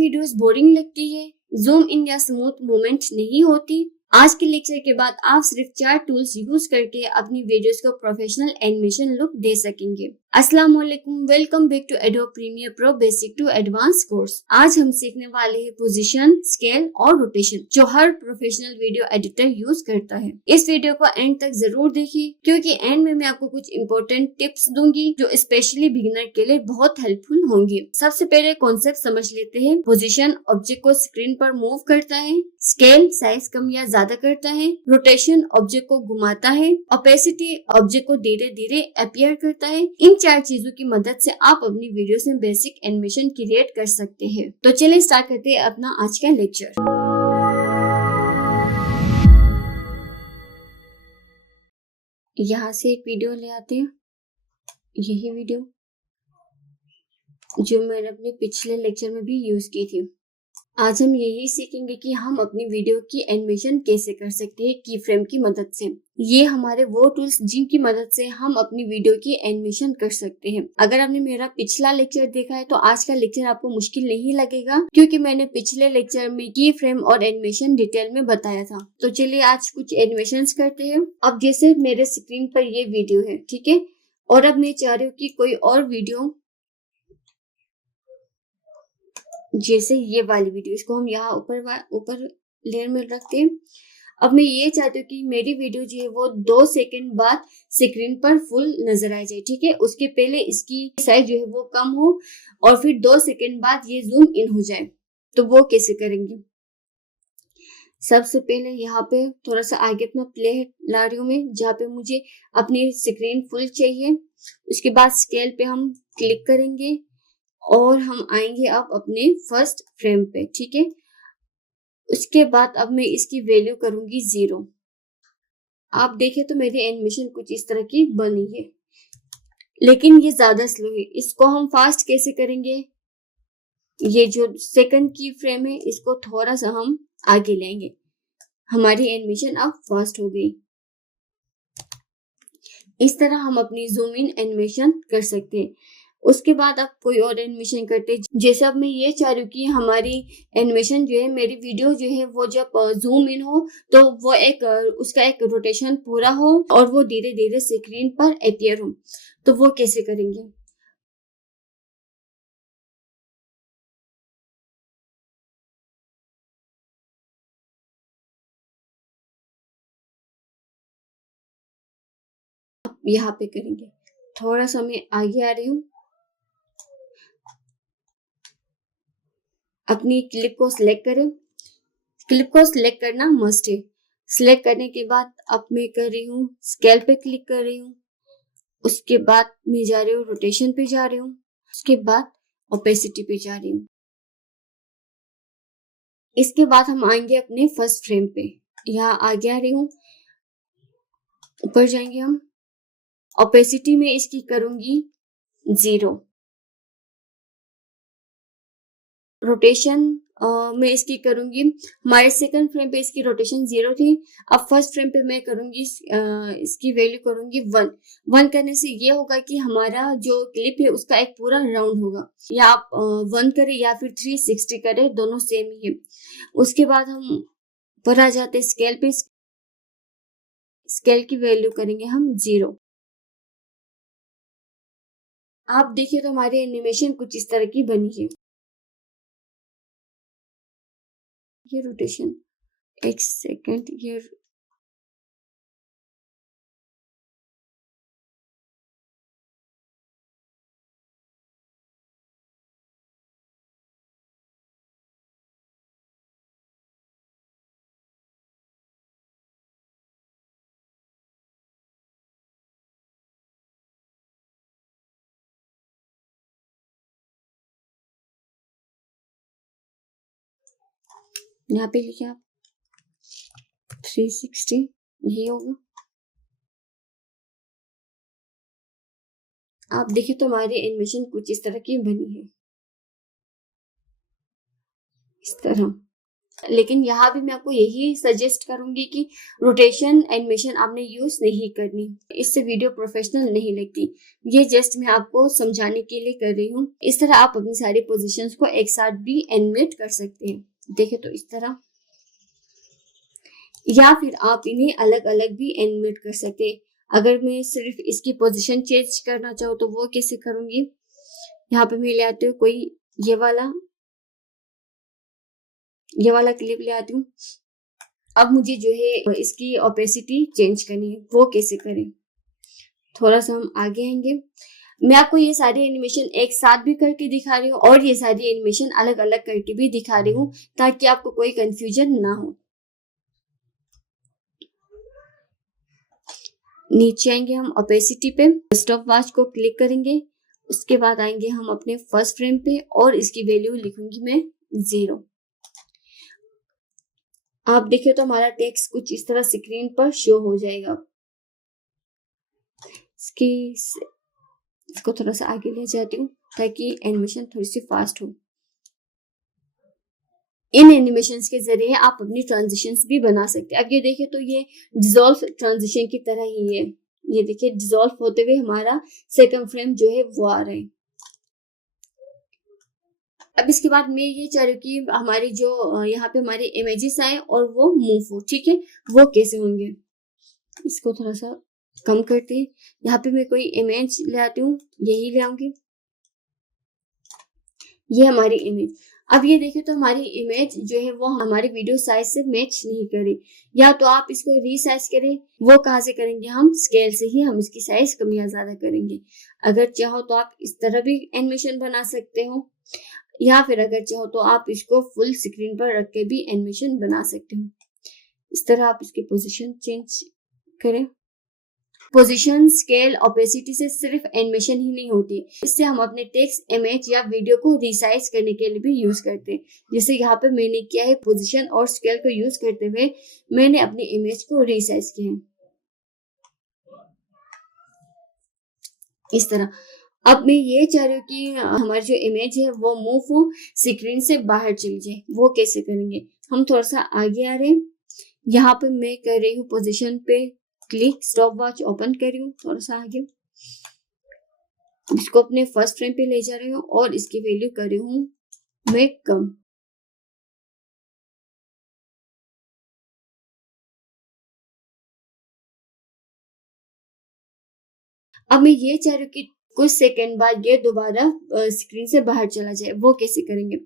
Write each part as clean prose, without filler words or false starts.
Videos boring लगती है, zoom in या स्मूथ मूवमेंट नहीं होती? आज के लेक्चर के बाद आप सिर्फ 4 टूल्स यूज करके अपनी वीडियोस को प्रोफेशनल एनिमेशन लुक दे सकेंगे। अस्सलाम वालेकुम, welcome back to Adobe Premiere Pro basic to advance course. आज हम सीखने वाले हैं पोजीशन, स्केल और रोटेशन, जो हर प्रोफेशनल वीडियो एडिटर यूज करता है। इस वीडियो को एंड तक जरूर देखिए, क्योंकि एंड में मैं आपको कुछ इंपॉर्टेंट टिप्स दूंगी जो स्पेशली बिगिनर के लिए बहुत हेल्पफुल होंगी। सबसे पहले कॉन्सेप्ट समझ लेते हैं। पोजीशन ऑब्जेक्ट को स्क्रीन पर मूव करता है, स्केल साइज कम या ज्यादा करता है, रोटेशन ऑब्जेक्ट को घुमाता है, ओपेसिटी ऑब्जेक्ट को धीरे धीरे अपीयर करता है। इन 4 चीजों की मदद से आप अपनी वीडियोस में बेसिक एनिमेशन क्रिएट कर सकते हैं। तो चलिए स्टार्ट करते हैं अपना आज का लेक्चर। यहाँ से एक वीडियो ले आते हैं, यही वीडियो जो मैंने अपने पिछले लेक्चर में भी यूज की थी। आज हम यही सीखेंगे कि हम अपनी वीडियो की एनिमेशन कैसे कर सकते हैं की फ्रेम की मदद से। ये हमारे वो टूल्स जिनकी मदद से हम अपनी वीडियो की एनिमेशन कर सकते हैं। अगर आपने मेरा पिछला लेक्चर देखा है तो आज का लेक्चर आपको मुश्किल नहीं लगेगा, क्योंकि मैंने पिछले लेक्चर में की फ्रेम और एनिमेशन डिटेल में बताया था। तो चलिए आज कुछ एनिमेशन करते हैं। अब जैसे मेरे स्क्रीन पर ये वीडियो है, ठीक है, और अब मैं चाह रही हूँ कि कोई और वीडियो, जैसे ये वाली वीडियो, इसको हम यहाँ ऊपर लेयर में रखते हैं। अब मैं ये चाहती हूँ कि मेरी वीडियो जो है वो 2 सेकंड बाद स्क्रीन पर फुल नजर आ जाए, ठीक है। उसके पहले इसकी साइज जो है वो कम हो और फिर 2 सेकंड बाद ये जूम इन हो जाए। तो वो कैसे करेंगे? सबसे पहले यहाँ पे थोड़ा सा आगे अपना प्ले ला रही हूँ मैं, जहाँ पे मुझे अपनी स्क्रीन फुल चाहिए। उसके बाद स्केल पे हम क्लिक करेंगे और हम आएंगे अब अपने फर्स्ट फ्रेम पे, ठीक है। उसके बाद अब मैं इसकी वैल्यू करूंगी 0। आप देखें तो मेरी एनिमेशन कुछ इस तरह की बनी है, लेकिन ये ज्यादा स्लो है। इसको हम फास्ट कैसे करेंगे? ये जो सेकंड की फ्रेम है इसको थोड़ा सा हम आगे लेंगे, हमारी एनिमेशन अब फास्ट हो गई। इस तरह हम अपनी जूम इन एनिमेशन कर सकते हैं। उसके बाद अब कोई और एनिमेशन करते हैं। जैसे अब मैं ये चाह रही हूँ कि हमारी एनिमेशन जो है, मेरी वीडियो जो है वो जब जूम इन हो तो वो उसका एक रोटेशन पूरा हो और वो धीरे धीरे स्क्रीन पर अपीयर हो। तो वो कैसे करेंगे? यहाँ पे करेंगे। थोड़ा सा मैं आगे आ रही हूँ, अपनी क्लिप को सिलेक्ट करें। क्लिप को सिलेक्ट करना मस्ट है। सिलेक्ट करने के बाद अब मैं कर रही हूँ स्केल पे क्लिक कर रही हूँ। उसके बाद मैं जा रही हूँ रोटेशन पे जा रही हूँ। उसके बाद ओपेसिटी पे जा रही हूँ। इसके बाद हम आएंगे अपने फर्स्ट फ्रेम पे। यहाँ आगे आ रही हूँ, ऊपर जाएंगे हम। ओपेसिटी में इसकी करूंगी 0। रोटेशन मैं इसकी करूंगी, हमारे सेकंड फ्रेम पे इसकी रोटेशन 0 थी। अब फर्स्ट फ्रेम पे मैं करूंगी इसकी वैल्यू करूंगी 1। 1 करने से ये होगा कि हमारा जो क्लिप है उसका एक पूरा राउंड होगा। या आप 1 करें या फिर 360 करें, दोनों सेम ही है। उसके बाद हम ऊपर आ जाते हैं स्केल पे। स्केल की वैल्यू करेंगे हम 0। आप देखिए तो हमारी एनिमेशन कुछ इस तरह की बनी है। ये रोटेशन, एक सेकेंड, ये यहाँ पे लिखे आप 360, ये होगा। आप देखिए तो हमारी एनिमेशन कुछ इस तरह की बनी है, इस तरह। लेकिन यहाँ भी मैं आपको यही सजेस्ट करूंगी कि रोटेशन एनिमेशन आपने यूज नहीं करनी, इससे वीडियो प्रोफेशनल नहीं लगती। ये जस्ट मैं आपको समझाने के लिए कर रही हूँ। इस तरह आप अपनी सारी पोजीशंस को एक साथ भी एनिमेट कर सकते हैं। देखे तो इस तरह, या फिर आप इन्हें अलग अलग भी एनिमेट कर सकते हैं। अगर मैं सिर्फ इसकी पोजीशन चेंज करना चाहूँ तो वो कैसे करूंगी, यहाँ पे मैं ले आती हूँ कोई ये वाला क्लिप ले आती हूँ। अब मुझे जो है इसकी ओपेसिटी चेंज करनी है, वो कैसे करें। थोड़ा सा हम आगे आएंगे। मैं आपको ये सारी एनिमेशन एक साथ भी करके दिखा रही हूँ और ये सारी एनिमेशन अलग अलग करके भी दिखा रही हूँ, ताकि आपको कोई कंफ्यूजन ना हो। नीचे आएंगे हम ओपेसिटी पे, स्टॉप वॉच को क्लिक करेंगे। उसके बाद आएंगे हम अपने फर्स्ट फ्रेम पे और इसकी वैल्यू लिखूंगी मैं 0। आप देखिए तो हमारा टेक्स्ट कुछ इस तरह स्क्रीन पर शो हो जाएगा। इसको थोड़ा सा आगे ले जाती हूँ ताकि एनिमेशन थोड़ी सी फास्ट हो। इन एनिमेशंस के जरिए आप अपनी ट्रांजिशंस भी बना सकते हैं। अब ये देखिए तो ये डिसॉल्व ट्रांजिशन की तरह ही है। ये देखिए डिसॉल्व होते हुए हमारा सेकंड फ्रेम जो है वो आ रहा है। अब इसके बाद मैं ये चाह रही हूँ कि हमारी जो यहाँ पे हमारे इमेजेस आए और वो मूव हो, ठीक है। वो कैसे होंगे, इसको थोड़ा सा कम करते हैं। यहाँ पे मैं कोई इमेज ले आती हूँ, यही ले आऊंगी। ये हमारी इमेज। अब ये देखिए तो हमारी इमेज जो है वो हमारे वीडियो साइज से मैच नहीं करे। या तो आप इसको रीसाइज करें, वो कहाँ से करेंगे, हम स्केल से ही हम इसकी साइज कम या ज्यादा करेंगे। अगर चाहो तो आप इस तरह भी एनिमेशन बना सकते हो, या फिर अगर चाहो तो आप इसको फुल स्क्रीन पर रख के भी एनिमेशन बना सकते हो। इस तरह आप इसकी पोजीशन चेंज करें। पोजीशन, स्केल, ओपेसिटी से सिर्फ एनिमेशन ही नहीं होती, इससे हम अपने टेक्स्ट, इमेज या वीडियो को रिसाइज करने के लिए भी यूज करते हैं। जैसे यहाँ पे मैंने किया है, पोजीशन और स्केल को यूज करते हुए मैंने अपनी इमेज को रिसाइज किया है इस तरह। अब मैं ये चाह रही हूँ कि हमारी जो इमेज है वो मूव हो, स्क्रीन से बाहर चली जाए। वो कैसे करेंगे, हम थोड़ा सा आगे आ रहे हैं। यहाँ पे मैं कर रही हूँ पोजीशन पे क्लिक, स्टॉप वॉच ओपन कर रही हूँ, थोड़ा सा आगे। इसको अपने फर्स्ट फ्रेम पे ले जा रही हूँ और इसकी वैल्यू कर रही हूँ मैं कम। अब मैं ये चाह रही हूँ कि कुछ सेकंड बाद ये दोबारा स्क्रीन से बाहर चला जाए। वो कैसे करेंगे,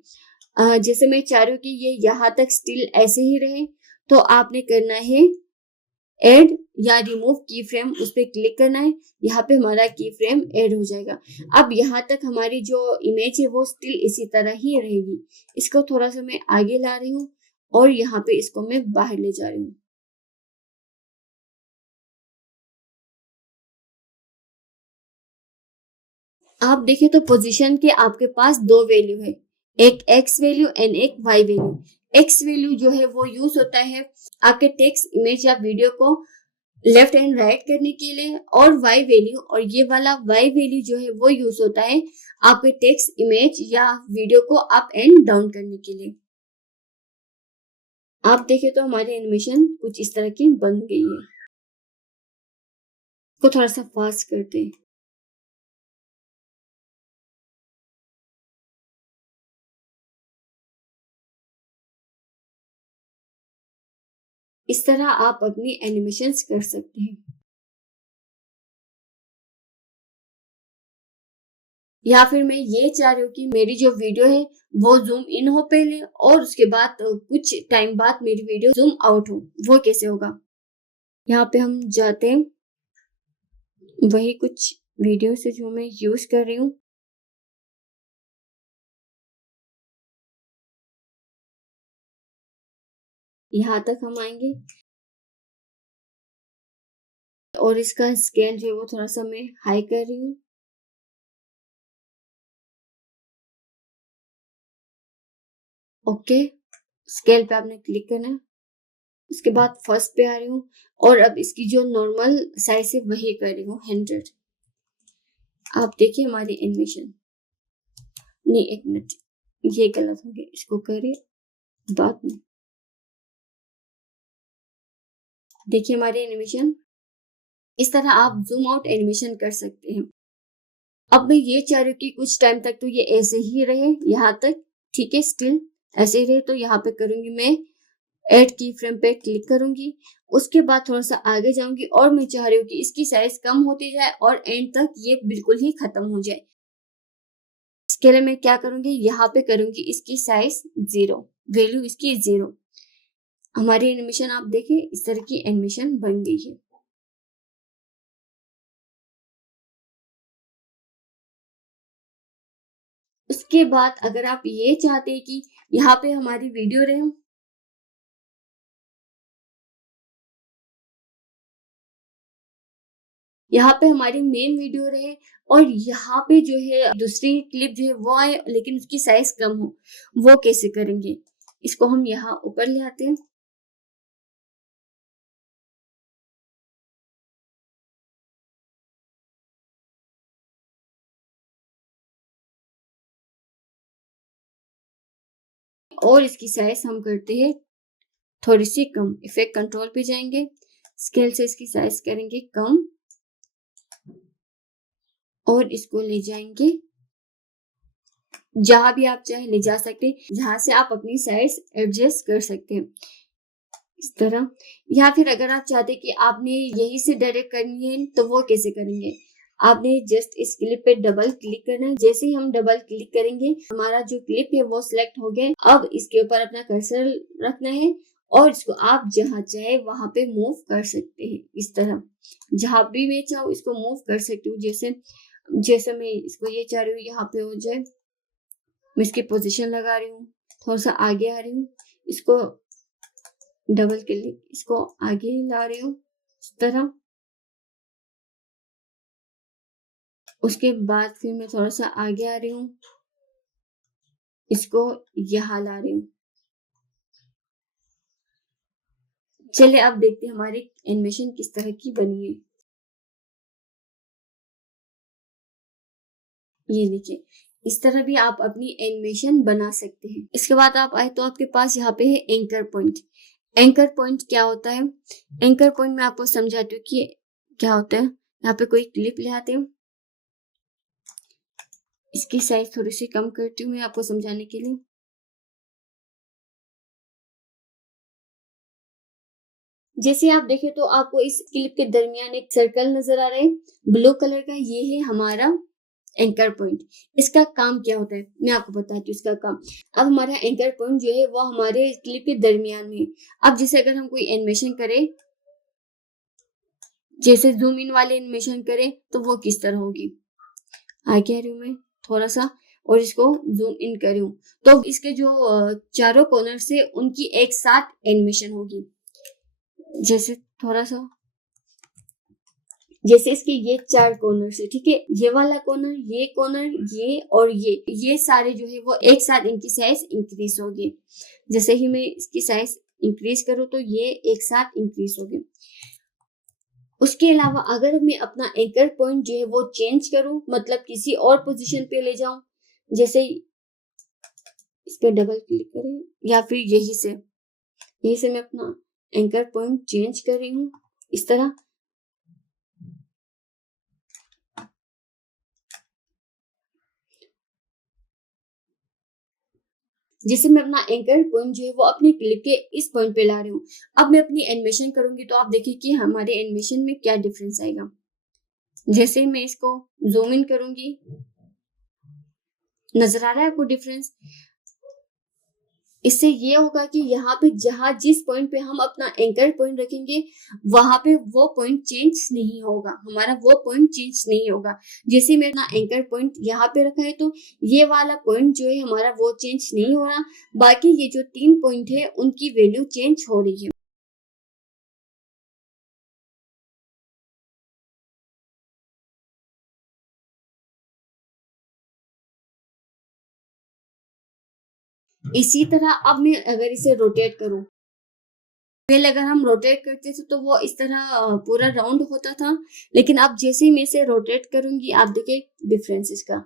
जैसे मैं चाह रही हूँ कि ये यहाँ तक स्टिल ऐसे ही रहे, तो आपने करना है ऐड या रिमूव की फ्रेम, उस पर क्लिक करना है। यहाँ पे हमारा की फ्रेम ऐड हो जाएगा। अब यहाँ तक हमारी जो इमेज है वो स्टिल इसी तरह ही रहेगी। इसको थोड़ा सा मैं आगे ला रही हूँ और यहाँ पे इसको मैं बाहर ले जा रही हूँ। आप देखिए तो पोजीशन के आपके पास दो वैल्यू है, एक एक्स वैल्यू एंड एक वाई वैल्यू। एक्स वैल्यू जो है वो यूज होता है आपके टेक्स्ट, इमेज या वीडियो को लेफ्ट एंड राइट करने के लिए, और वाई वैल्यू, और ये वाला वाई वैल्यू जो है वो यूज होता है आपके टेक्स्ट, इमेज या वीडियो को अप एंड डाउन करने के लिए। आप देखें तो हमारी एनिमेशन कुछ इस तरह की बन गई है। को थोड़ा सा फास्ट करते हैं। इस तरह आप अपनी एनिमेशंस कर सकते हैं। या फिर मैं ये चाह रही हूँ कि मेरी जो वीडियो है वो जूम इन हो पहले, और उसके बाद कुछ टाइम बाद मेरी वीडियो जूम आउट हो। वो कैसे होगा, यहाँ पे हम जाते हैं, वही कुछ वीडियो से जो मैं यूज कर रही हूँ। यहाँ तक हम आएंगे और इसका स्केल जो है वो थोड़ा सा मैं हाई कर रही हूँ। ओके, स्केल पे आपने क्लिक करना है। उसके बाद फर्स्ट पे आ रही हूँ और अब इसकी जो नॉर्मल साइज है वही कर रही हूँ 100। आप देखिए हमारी एनिमेशन, नहीं एक मिनट, ये गलत हो गया, इसको करिए बाद में। देखिए हमारे एनिमेशन, इस तरह आप जूम आउट एनिमेशन कर सकते हैं। अब मैं ये चाह रही हूँ कि कुछ टाइम तक तो ये ऐसे ही रहे, यहाँ तक, ठीक है, स्टिल ऐसे ही रहे। तो यहाँ पे करूंगी मैं ऐड की फ्रेम पे क्लिक करूंगी, उसके बाद थोड़ा सा आगे जाऊंगी और मैं चाह रही हूँ कि इसकी साइज कम होती जाए और एंड तक ये बिल्कुल ही खत्म हो जाए। इसके लिए मैं क्या करूंगी, यहाँ पे करूंगी इसकी साइज 0, वैल्यू इसकी 0। हमारी एनिमेशन आप देखिए इस तरह की एनिमेशन बन गई है। उसके बाद अगर आप ये चाहते हैं कि यहाँ पे हमारी वीडियो रहे, यहाँ पे हमारी मेन वीडियो रहे और यहाँ पे जो है दूसरी क्लिप जो है वो आए लेकिन उसकी साइज कम हो, वो कैसे करेंगे? इसको हम यहाँ ऊपर ले आते हैं। और इसकी साइज हम करते हैं थोड़ी सी कम। इफेक्ट कंट्रोल पे जाएंगे, स्केल से इसकी साइज करेंगे कम और इसको ले जाएंगे जहां भी आप चाहे ले जा सकते हैं, जहां से आप अपनी साइज एडजस्ट कर सकते हैं इस तरह। या फिर अगर आप चाहते कि आपने यही से डायरेक्ट करनी है तो वो कैसे करेंगे? आपने जस्ट इस क्लिप पे डबल क्लिक करना है। जैसे ही हम डबल क्लिक करेंगे हमारा जो क्लिप है वो सिलेक्ट हो गया। अब इसके ऊपर अपना कर्सर रखना है और इसको आप जहां चाहे वहां पे मूव कर सकते हैं इस तरह। जहां भी मैं चाहूँ इसको मूव कर सकती हूँ। जैसे जैसे मैं इसको ये चाह रही हूँ यहाँ पे हो जाए, मैं इसकी पोजीशन लगा रही हूँ, थोड़ा सा आगे आ रही हूँ, इसको डबल क्लिक, इसको आगे ला रही हूँ इस तरह। उसके बाद फिर मैं थोड़ा सा आगे आ रही हूँ, इसको यहाँ ला रही हूँ। चलिए अब देखते हैं हमारी एनिमेशन किस तरह की बनी है। ये देखिए इस तरह भी आप अपनी एनिमेशन बना सकते हैं। इसके बाद आप आए तो आपके पास यहाँ पे है एंकर पॉइंट। एंकर पॉइंट क्या होता है? एंकर पॉइंट मैं आपको समझाती हूँ कि क्या होता है। यहाँ पे कोई क्लिप ले आते हूँ, इसकी साइज थोड़ी सी कम करती हूँ मैं आपको समझाने के लिए। जैसे आप देखें तो आपको इस क्लिप के दरमियान एक सर्कल नजर आ रहा है ब्लू कलर का, ये है हमारा एंकर पॉइंट। इसका काम क्या होता है मैं आपको बताती हूँ इसका काम। अब हमारा एंकर पॉइंट जो है वो हमारे क्लिप के दरमियान में है। अब जैसे अगर हम कोई एनिमेशन करें, जैसे जूम इन वाले एनिमेशन करें तो वो किस तरह होगी? आगे आ रही हूँ मैं थोड़ा सा और इसको जूम इन करूँ तो इसके जो चारों कॉर्नर से उनकी एक साथ एनिमेशन होगी। जैसे थोड़ा सा, जैसे इसके ये 4 कॉर्नर है, ठीक है, ये वाला कॉर्नर, ये कॉर्नर, ये और ये सारे जो है वो एक साथ इनकी साइज इंक्रीज होगी। जैसे ही मैं इसकी साइज इंक्रीज करूँ तो ये एक साथ इंक्रीज होगी। उसके अलावा अगर मैं अपना एंकर पॉइंट जो है वो चेंज करूं, मतलब किसी और पोजीशन पे ले जाऊं, जैसे इस पे डबल क्लिक करें या फिर यही से मैं अपना एंकर पॉइंट चेंज कर रही हूँ इस तरह। जैसे मैं अपना एंकर पॉइंट जो है वो अपने क्लिप के इस पॉइंट पे ला रही हूँ। अब मैं अपनी एनिमेशन करूंगी तो आप देखिए कि हमारे एनिमेशन में क्या डिफरेंस आएगा। जैसे ही मैं इसको जूम इन करूंगी, नजर आ रहा है आपको डिफरेंस? इससे ये होगा कि यहाँ पे जहां जिस पॉइंट पे हम अपना एंकर पॉइंट रखेंगे वहां पे वो पॉइंट चेंज नहीं होगा, हमारा वो पॉइंट चेंज नहीं होगा। जैसे मैं अपना एंकर पॉइंट यहाँ पे रखा है तो ये वाला पॉइंट जो है हमारा वो चेंज नहीं हो रहा, बाकी ये जो 3 पॉइंट है उनकी वैल्यू चेंज हो रही है। इसी तरह अब मैं अगर इसे रोटेट करूं, पहले अगर हम रोटेट करते थे तो वो इस तरह पूरा राउंड होता था, लेकिन अब जैसे ही मैं इसे रोटेट करूंगी आप देखिए डिफरेंस इसका।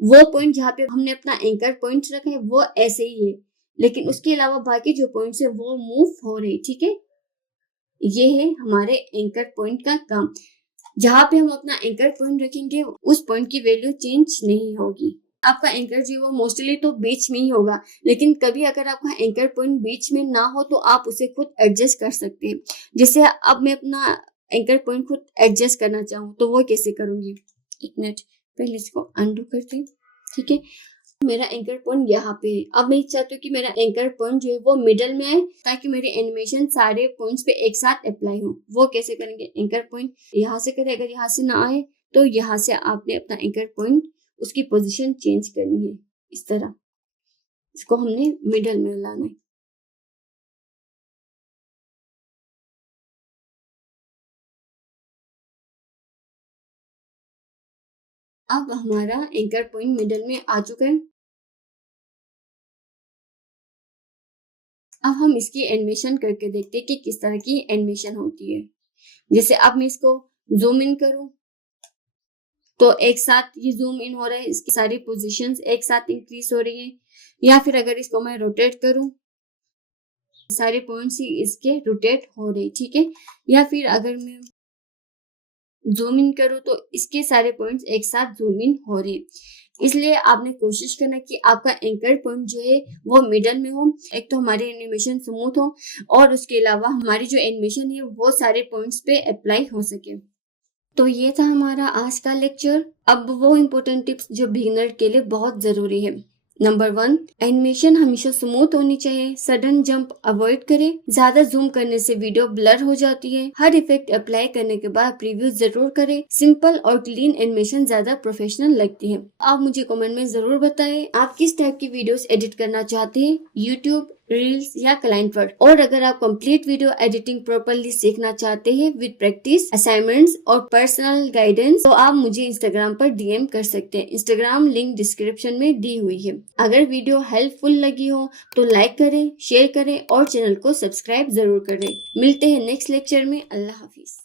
वो पॉइंट जहाँ पे हमने अपना एंकर पॉइंट रखा है वो ऐसे ही है, लेकिन उसके अलावा बाकी जो पॉइंट्स है वो मूव हो रहे, ठीक है। ये है हमारे एंकर पॉइंट का काम। जहाँ पे हम अपना एंकर पॉइंट रखेंगे उस पॉइंट की वैल्यू चेंज नहीं होगी। आपका एंकर जो वो मोस्टली तो बीच में ही होगा, लेकिन कभी अगर आपका एंकर पॉइंट बीच में ना हो तो आप उसे खुद एडजस्ट कर सकते हैं। जैसे अब मैं अपना एंकर पॉइंट खुद एडजस्ट करना चाहूँ तो वो कैसे करूंगी, एक मिनट, पहले इसको अनडू करते हैं। ठीक है, मेरा एंकर पॉइंट यहाँ पे है। अब मैं चाहती हूँ कि मेरा एंकर पॉइंट जो है वो मिडल में आए ताकि मेरी एनिमेशन सारे पॉइंट्स पे एक साथ अप्लाई हो। वो कैसे करेंगे, एंकर पॉइंट यहाँ से करें, अगर यहाँ से ना आए तो यहाँ से आपने अपना एंकर पॉइंट उसकी पोजीशन चेंज करनी है। इस तरह इसको हमने मिडल में लाना है। अब हमारा एंकर पॉइंट मिडल में आ चुका है। अब हम इसकी एनिमेशन करके देखते हैं कि किस तरह की एनिमेशन होती है। जैसे अब मैं इसको जूम इन करूं तो एक साथ ये जूम इन हो रहा है, इसकी सारी पोजीशंस एक साथ इंक्रीज हो रही है। या फिर अगर इसको मैं रोटेट करूं, सारे पॉइंट्स ही इसके रोटेट हो रहे, ठीक है। या फिर अगर मैं जूम इन करूं तो इसके सारे पॉइंट्स एक साथ जूम इन हो रहे। इसलिए आपने कोशिश करना कि आपका एंकर पॉइंट जो है वो मिडल में हो, एक तो हमारी एनिमेशन स्मूथ हो और उसके अलावा हमारी जो एनिमेशन है वो सारे पॉइंट्स पे अप्लाई हो सके। तो ये था हमारा आज का लेक्चर। अब वो इम्पोर्टेंट टिप्स जो बिगिनर के लिए बहुत जरूरी है। नंबर 1, एनिमेशन हमेशा स्मूथ होनी चाहिए। सडन जंप अवॉइड करें। ज्यादा जूम करने से वीडियो ब्लर हो जाती है। हर इफेक्ट अप्लाई करने के बाद प्रीव्यू जरूर करें। सिंपल और क्लीन एनिमेशन ज्यादा प्रोफेशनल लगती है। आप मुझे कमेंट में जरूर बताएं आप किस टाइप की वीडियोस एडिट करना चाहते हैं, यूट्यूब, रील्स या क्लाइंट वर्क। और अगर आप कंप्लीट वीडियो एडिटिंग प्रॉपर्ली सीखना चाहते हैं विद प्रैक्टिस, असाइनमेंट्स और पर्सनल गाइडेंस, तो आप मुझे इंस्टाग्राम पर डीएम कर सकते हैं। इंस्टाग्राम लिंक डिस्क्रिप्शन में दी हुई है। अगर वीडियो हेल्पफुल लगी हो तो लाइक करें, शेयर करें और चैनल को सब्सक्राइब जरूर करें। मिलते हैं नेक्स्ट लेक्चर में। अल्लाह हाफिज।